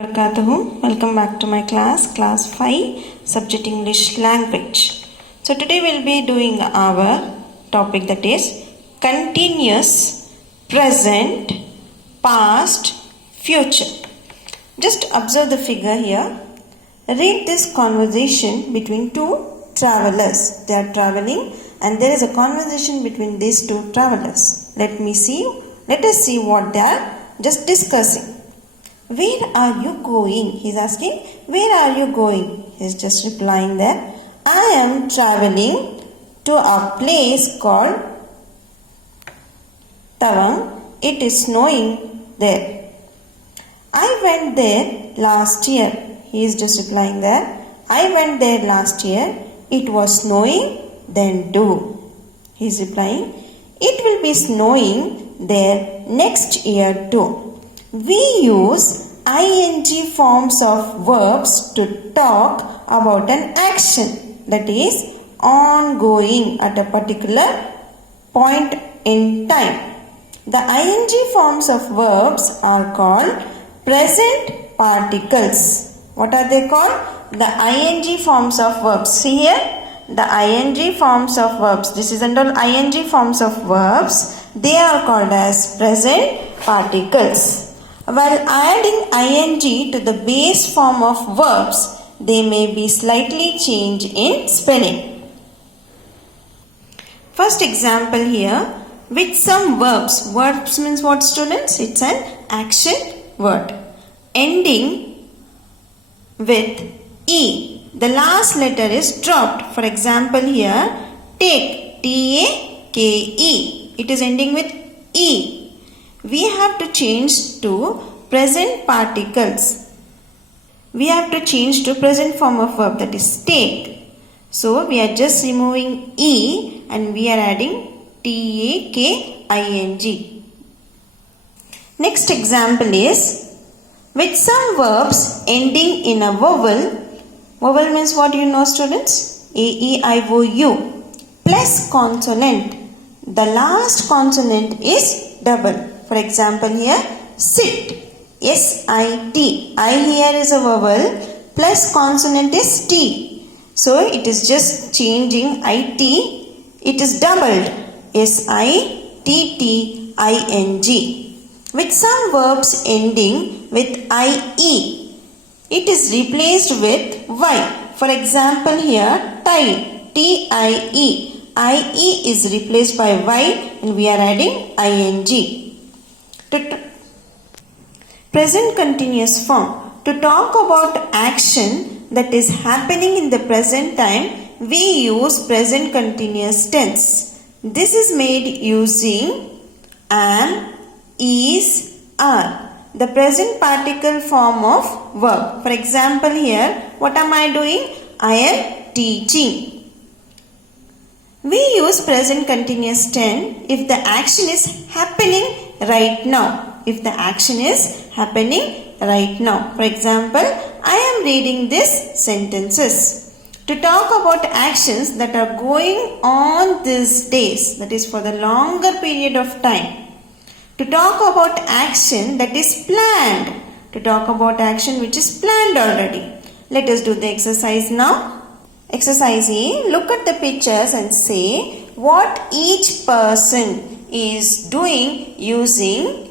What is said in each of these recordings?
Welcome back to my class 5, subject English language. So today we'll be doing our topic, that is continuous, present, past, future. Just observe the figure here. Read this conversation between two travelers. They are traveling and there is a conversation between these two travelers. Let us see what they are just discussing. Where are you going? He is asking, where are you going? He is just replying there, I am traveling to a place called Tawang. It is snowing there. I went there last year. He is just replying there, I went there last year. It was snowing then too. He is replying, it will be snowing there next year too. We use ing forms of verbs to talk about an action that is ongoing at a particular point in time. The ing forms of verbs are called present particles. What are they called? The ing forms of verbs. See here, the ing forms of verbs. This is under ing forms of verbs. They are called as present particles. While adding ing to the base form of verbs, they may be slightly changed in spelling. First example here, with some verbs. Verbs means what, students? It's an action word. Ending with E. The last letter is dropped. For example here, take, T-A-K-E. It is ending with E. We have to change to present particles. We have to change to present form of verb, that is take. So we are just removing E and we are adding T-A-K-I-N-G. Next example is with some verbs ending in a vowel. Vowel means what, you know, students? A-E-I-O-U plus consonant. The last consonant is double. For example here, sit, S-I-T. I here is a vowel plus consonant is T. So it is just changing I-T. It is doubled, S-I-T-T-I-N-G. With some verbs ending with I-E, it is replaced with Y. For example here, tie, T-I-E. I-E is replaced by Y and we are adding I-N-G. Present continuous form. To talk about action that is happening in the present time, we use present continuous tense. This is made using am, is, are. The present particle form of verb. For example here, what am I doing? I am teaching. We use present continuous tense if the action is happening right now. If the action is happening right now. For example, I am reading these sentences. To talk about actions that are going on these days, that is for the longer period of time. To talk about action that is planned. To talk about action which is planned already. Let us do the exercise now. Exercise A. Look at the pictures and say what each person is doing using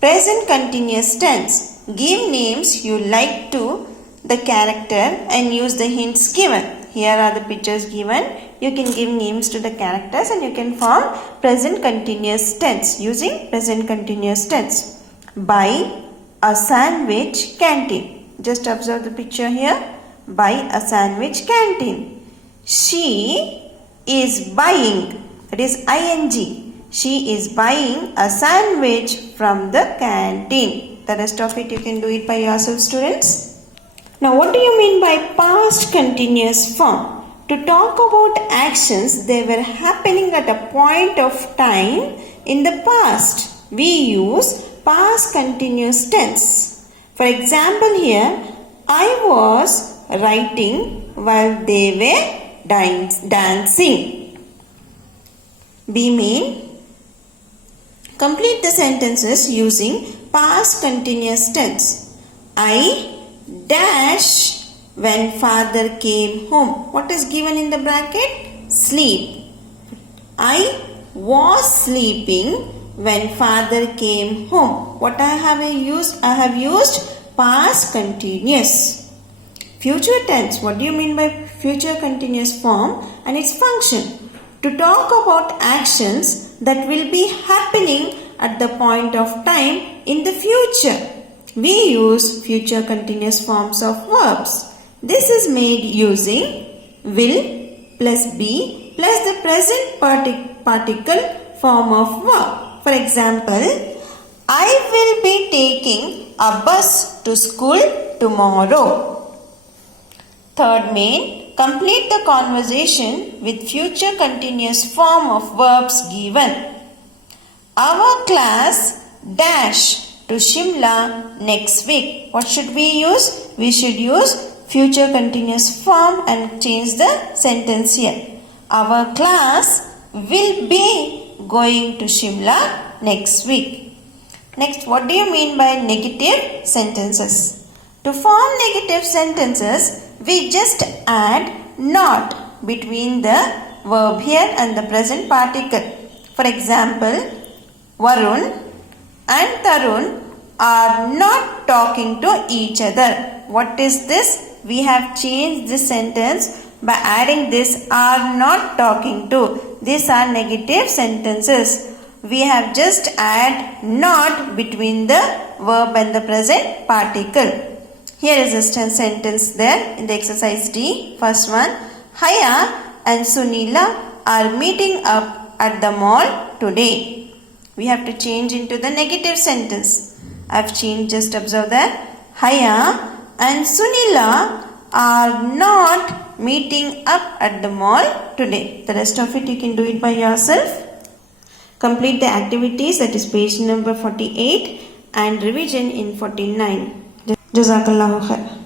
present continuous tense. Give names you like to the character and use the hints given. Here are the pictures given. You can give names to the characters and you can form present continuous tense using present continuous tense. Buy a sandwich canteen. Just observe the picture here. Buy a sandwich canteen. She is buying. That is ing. She is buying a sandwich from the canteen. The rest of it you can do it by yourself, students. Now what do you mean by past continuous form? To talk about actions that were happening at a point of time in the past, we use past continuous tense. For example here, I was writing while they were dancing. B mean, complete the sentences using past continuous tense. I dash when father came home. What is given in the bracket? Sleep. I was sleeping when father came home. What I have used? I have used past continuous. Future tense. What do you mean by future continuous form and its function? To talk about actions that will be happening at the point of time in the future. We use future continuous forms of verbs. This is made using will plus be plus the present particle form of verb. For example, I will be taking a bus to school tomorrow. Third main, complete the conversation with future continuous form of verbs given. Our class dash to Shimla next week. What should we use? We should use future continuous form and change the sentence here. Our class will be going to Shimla next week. Next, what do you mean by negative sentences? To form negative sentences, we just add not between the verb here and the present particle. For example, Varun and Tarun are not talking to each other. What is this? We have changed this sentence by adding this are not talking to. These are negative sentences. We have just add not between the verb and the present particle. Here is a sentence there in the exercise D. First one, Haya and Sunila are meeting up at the mall today. We have to change into the negative sentence. I have changed, just observe that. Haya and Sunila are not meeting up at the mall today. The rest of it you can do it by yourself. Complete the activities, that is page number 48 and revision in 49. Jazakallahu khair.